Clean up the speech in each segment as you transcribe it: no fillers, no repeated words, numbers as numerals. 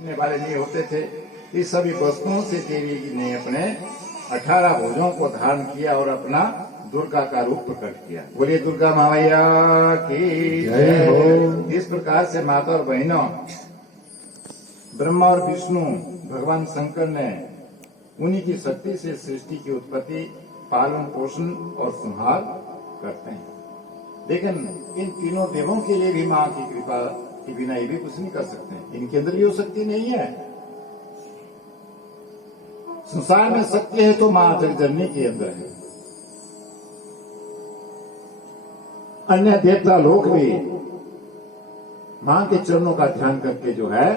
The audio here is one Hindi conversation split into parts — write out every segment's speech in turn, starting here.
करने वाले नहीं होते थे। इस सभी वस्तुओं से देवी ने अपने 18 भुजों को धारण किया और अपना दुर्गा का रूप प्रकट किया। बोलिए दुर्गा मैया की जय हो। इस प्रकार से माता और बहनों, ब्रह्मा और विष्णु भगवान शंकर ने उन्हीं की शक्ति से सृष्टि की उत्पत्ति, पालन पोषण और संहार करते हैं। लेकिन इन तीनों देवों के लिए भी मां की कृपा के बिना ये भी कुछ नहीं कर सकते। इनके अंदर भी वो शक्ति नहीं है। संसार में शक्ति है तो मां जगजननी के अंदर है। अन्य देवता लोग भी मां के चरणों का ध्यान करके जो है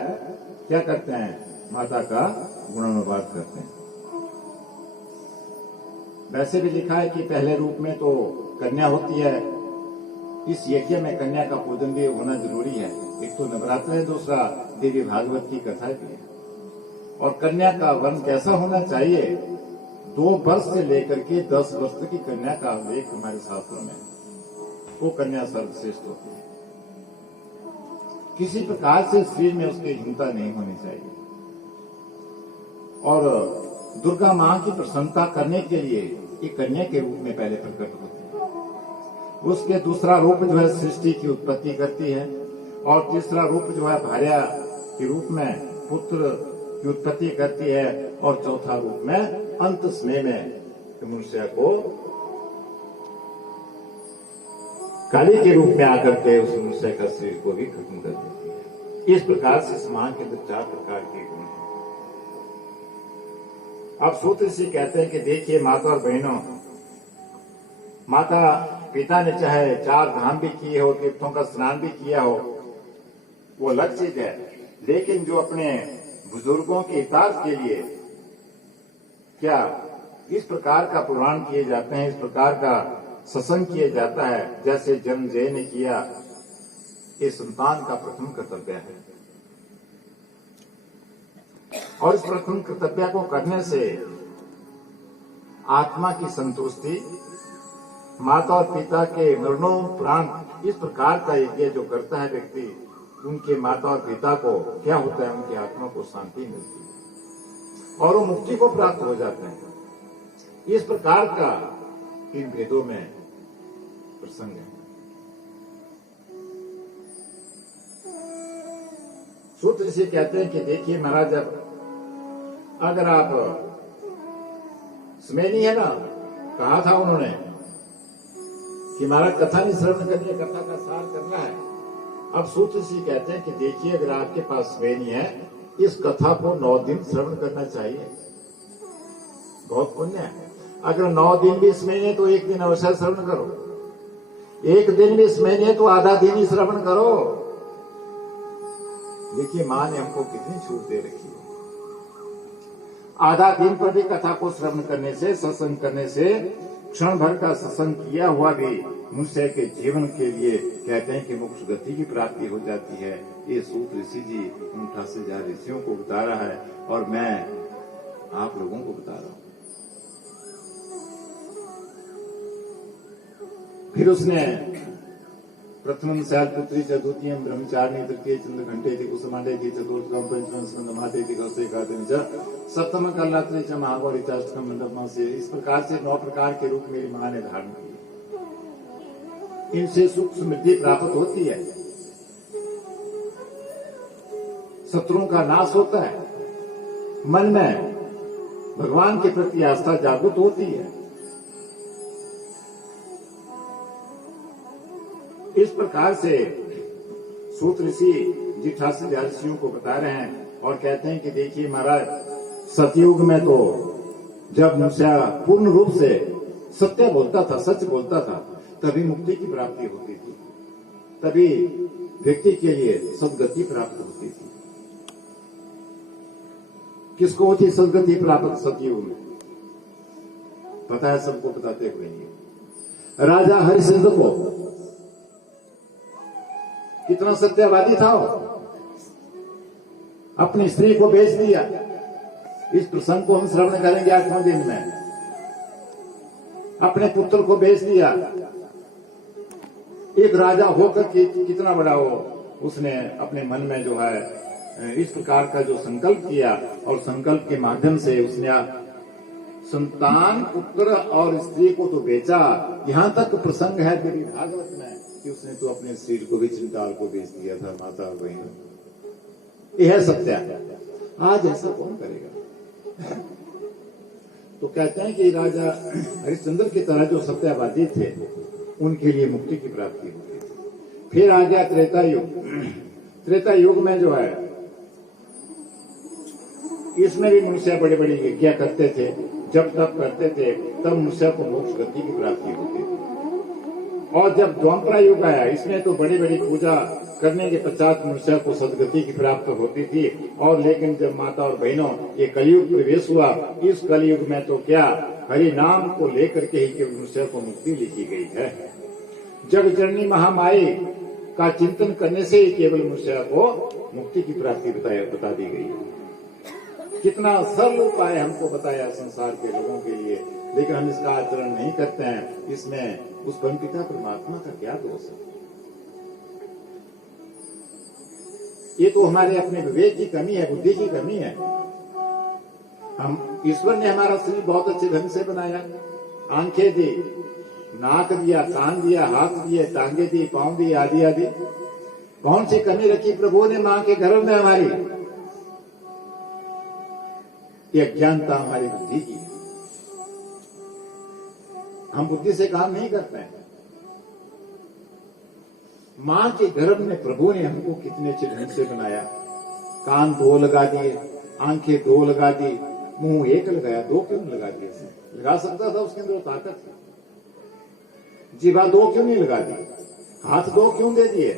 क्या करते हैं, माता का गुणानुवाद करते हैं। वैसे भी लिखा है कि पहले रूप में तो कन्या होती है। इस यज्ञ में कन्या का पूजन भी होना जरूरी है। एक तो नवरात्र है, दूसरा देवी भागवत की कथा भी है। और कन्या का वर्ण कैसा होना चाहिए, 2 वर्ष से लेकर के 10 वर्ष तक की कन्या का उल्लेख हमारे शास्त्रों में, वो कन्या सर्वश्रेष्ठ होती है। किसी प्रकार से शरीर में उसकी हीनता नहीं होनी चाहिए। और दुर्गा मां की प्रसन्नता करने के लिए एक कन्या के रूप में पहले प्रकट होती है। उसके दूसरा रूप जो है सृष्टि की उत्पत्ति करती है, और तीसरा रूप जो है भार्या के रूप में पुत्र की उत्पत्ति करती है, और चौथा रूप में अंत समय में मनुष्य को काली के रूप में आकर के उस मनुष्य का शरीर को भी खत्म कर देती है। इस प्रकार से समाज के अंदर 4 प्रकार के गुण हैं। अब सूत्र से कहते हैं कि देखिए माता और बहनों, माता पिता ने चाहे 4 धाम भी किए हो, तीर्थों का स्नान भी किया हो, वो अलग चीज है। लेकिन जो अपने बुजुर्गों के हितार्थ के लिए क्या इस प्रकार का पुराण किए जाते हैं, इस प्रकार का सत्संग किया जाता है, जैसे जन्मजय ने किया, ये संतान का प्रथम कर्तव्य है। और इस प्रथम कर्तव्य को करने से आत्मा की संतुष्टि, माता और पिता के मरणोपरांत इस प्रकार का यज्ञ जो करता है व्यक्ति, उनके माता और पिता को क्या होता है, उनकी आत्मा को शांति मिलती है और वो मुक्ति को प्राप्त हो जाते हैं। इस प्रकार का इन वेदों में प्रसंग है। सूत्र से कहते हैं कि देखिए महाराज, अगर आप स्मेनी है ना, कहा था उन्होंने कि महाराज कथा नहीं श्रवण करनी है, कथा का सार करना है। अब सूत्र से कहते हैं कि देखिए अगर आपके पास स्मेनी है, इस कथा को 9 दिन श्रवण करना चाहिए, बहुत पुण्य है। अगर 9 दिन भी स्मेनी है तो 1 दिन अवश्य श्रवण करो। 1 दिन भी स्मेनी है तो आधा दिन ही श्रवण करो। देखिए मां ने हमको कितनी छूट दे रखी है। आधा दिन पर भी कथा को श्रवण करने से, सत्संग करने से, क्षण भर का सत्संग किया हुआ भी मनुष्य के जीवन के लिए कहते हैं कि मोक्ष गति की प्राप्ति हो जाती है। ये सूत्र ऋषि जी 58,000 ऋषियों को बता रहा है और मैं आप लोगों को बता रहा हूं। फिर उसने प्रथम शैलपुत्री च द्वितीयं ब्रह्मचारिणी तृतीय चंद्र घंटेति कुसुमांडेति चतुर्थकं पंचमं स्कंदमातेति कौशिकादेति च सप्तम कल्लात्री च महागौरी च अष्टकं मंडपम से, इस प्रकार से 9 प्रकार के रूप मेरी मां ने धारण किए। इनसे सुख समृद्धि प्राप्त होती है, शत्रुओं का नाश होता है, मन में भगवान के प्रति आस्था जागृत होती है। इस प्रकार से सूत्र ऋषि जी 88,000 ऋषियों को बता रहे हैं और कहते हैं कि देखिए महाराज, सतयुग में तो जब मनुष्य पूर्ण रूप से सत्य बोलता था, सच बोलता था, तभी मुक्ति की प्राप्ति होती थी, तभी व्यक्ति के लिए सदगति प्राप्त होती थी। किसको होती सदगति प्राप्त सतयुग में? पता है सबको, बताते हुए राजा हरिश्चंद्र को कितना सत्यवादी था वो, अपनी स्त्री को बेच दिया। इस प्रसंग को हम श्रवण करेंगे 8वें दिन में। अपने पुत्र को बेच दिया। एक राजा होकर कितना बड़ा हो, उसने अपने मन में जो है इस प्रकार का जो संकल्प किया और संकल्प के माध्यम से उसने संतान, पुत्र और स्त्री को तो बेचा। यहाँ तक प्रसंग है देवी भागवत में कि उसने तो अपने शरीर को भी चिंताल को बेच दिया था, माता और बहन। यह सत्य है। आज ऐसा कौन करेगा? तो कहते हैं कि राजा हरिश्चंद्र की तरह जो सत्यवादी थे उनके लिए मुक्ति की प्राप्ति होती थी। फिर आ गया त्रेता युग। त्रेता युग में जो है इसमें भी मनुष्य बड़े बड़े यज्ञ करते थे, जब तप करते थे, तब मनुष्य को मोक्ष गति की प्राप्ति होती थी। और जब द्वापरा युग आया, इसमें तो बड़ी बड़ी पूजा करने के पश्चात मनुष्य को सदगति की प्राप्त होती थी। और लेकिन जब माता और बहनों ये कलयुग प्रवेश हुआ, इस कलयुग में तो क्या हरि नाम को लेकर के ही केवल मनुष्य को मुक्ति लिखी गई है। जग जननी महामाई का चिंतन करने से ही केवल मनुष्य को मुक्ति की प्राप्ति बता दी गई है। कितना सरल उपाय हमको बताया संसार के लोगों के लिए, लेकिन हम इसका आचरण नहीं करते हैं। इसमें उस परमपिता परमात्मा का क्या दोष है? ये तो हमारे अपने विवेक की कमी है, बुद्धि की कमी है। हम ईश्वर ने हमारा शरीर बहुत अच्छे ढंग से बनाया, आंखें दी, नाक दिया, कान दिया, हाथ दिए, टांगे दी, पांव दिए, आदि आदि। कौन सी कमी रखी प्रभु ने मां के गर्भ में हमारी? ये अज्ञानता हमारी बुद्धि की है। हम बुद्धि से काम नहीं करते हैं। मां के गर्भ में प्रभु ने हमको कितने अच्छे ढंग से बनाया। कान 2 लगा दिए, आंखें 2 लगा दी, मुंह 1 लगाया, 2 क्यों लगा दिए? लगा सकता था, उसके अंदर ताकत थी। जीवा 2 क्यों नहीं लगा दी? हाथ 2 क्यों दे दिए?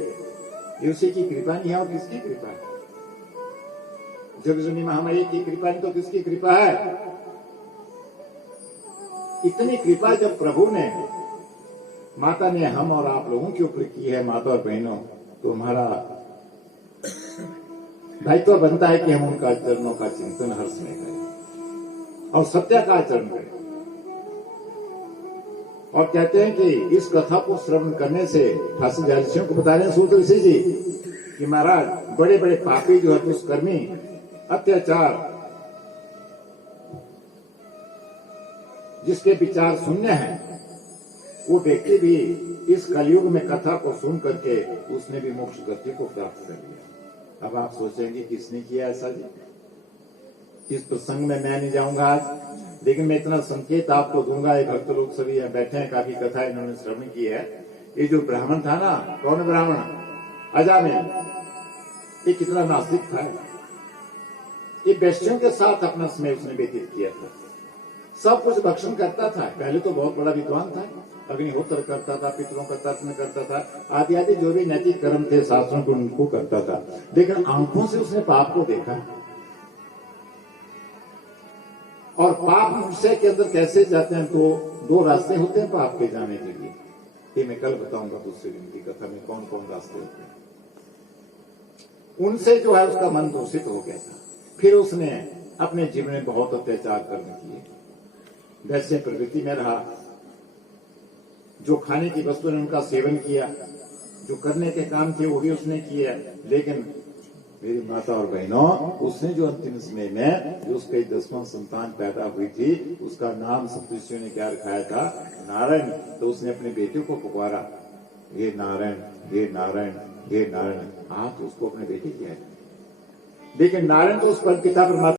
ये उसी की कृपा नहीं है। और किसकी कृपा है? जगजननी महामाई की कृपा नहीं तो किसकी कृपा है? इतनी कृपा जब प्रभु ने, माता ने हम और आप लोगों के ऊपर की है, माता और बहनों, तो हमारा दायित्व बनता है कि हम उनका चरणों का चिंतन हर समय करें और सत्य का आचरण करें। और कहते हैं कि इस कथा को श्रवण करने से, ठाकुर ज्योतिषियों को बता रहे हैं सूत्र ऋषि जी कि महाराज बड़े बड़े पापी जो है दुष्कर्मी, अत्याचार, जिसके विचार शून्य हैं, वो व्यक्ति भी इस कलयुग में कथा को सुन करके उसने भी मोक्ष गति को प्राप्त कर लिया। अब आप सोचेंगे किसने किया ऐसा जी? इस प्रसंग में मैं नहीं जाऊंगा आज, लेकिन मैं इतना संकेत आपको दूंगा। एक भक्त लोग सभी यहाँ बैठे हैं, काफी कथा इन्होंने श्रवण की है। ये जो ब्राह्मण था ना, कौन ब्राह्मण? अजामिल। ये कितना नास्तिक था। ये वैश्यों के साथ अपना समय उसने व्यतीत किया था। सब कुछ भक्षण करता था। पहले तो बहुत बड़ा विद्वान था, अग्निहोत्र करता था, पितरों का तर्पण करता था, आदि आदि जो भी नैतिक कर्म थे शास्त्रों को उनको करता था। लेकिन आंखों से उसने पाप को देखा। और पाप मनुष्य के अंदर कैसे जाते हैं? तो 2 रास्ते होते हैं पाप के जाने के लिए। ये मैं कल बताऊंगा दूसरे दिन की कथा में कौन कौन रास्ते होते हैं। उनसे जो है उसका मन दूषित हो गया था। फिर उसने अपने जीवन में बहुत अत्याचार करने किए, वैसे प्रवृत्ति में रहा। जो खाने की वस्तु ने उनका सेवन किया, जो करने के काम थे वो भी उसने किया। लेकिन मेरी माता और बहनों, उसने जो अंतिम समय में जो उसके 10वां संतान पैदा हुई थी, उसका नाम सप्तऋषियों ने क्या रखाया था? नारायण। तो उसने अपने बेटे को पुकारा, हे नारायण, हे नारायण, हे नारायण। आप उसको अपने बेटे किया है। लेकिन नारायण तो उस पर पिता परमात्मा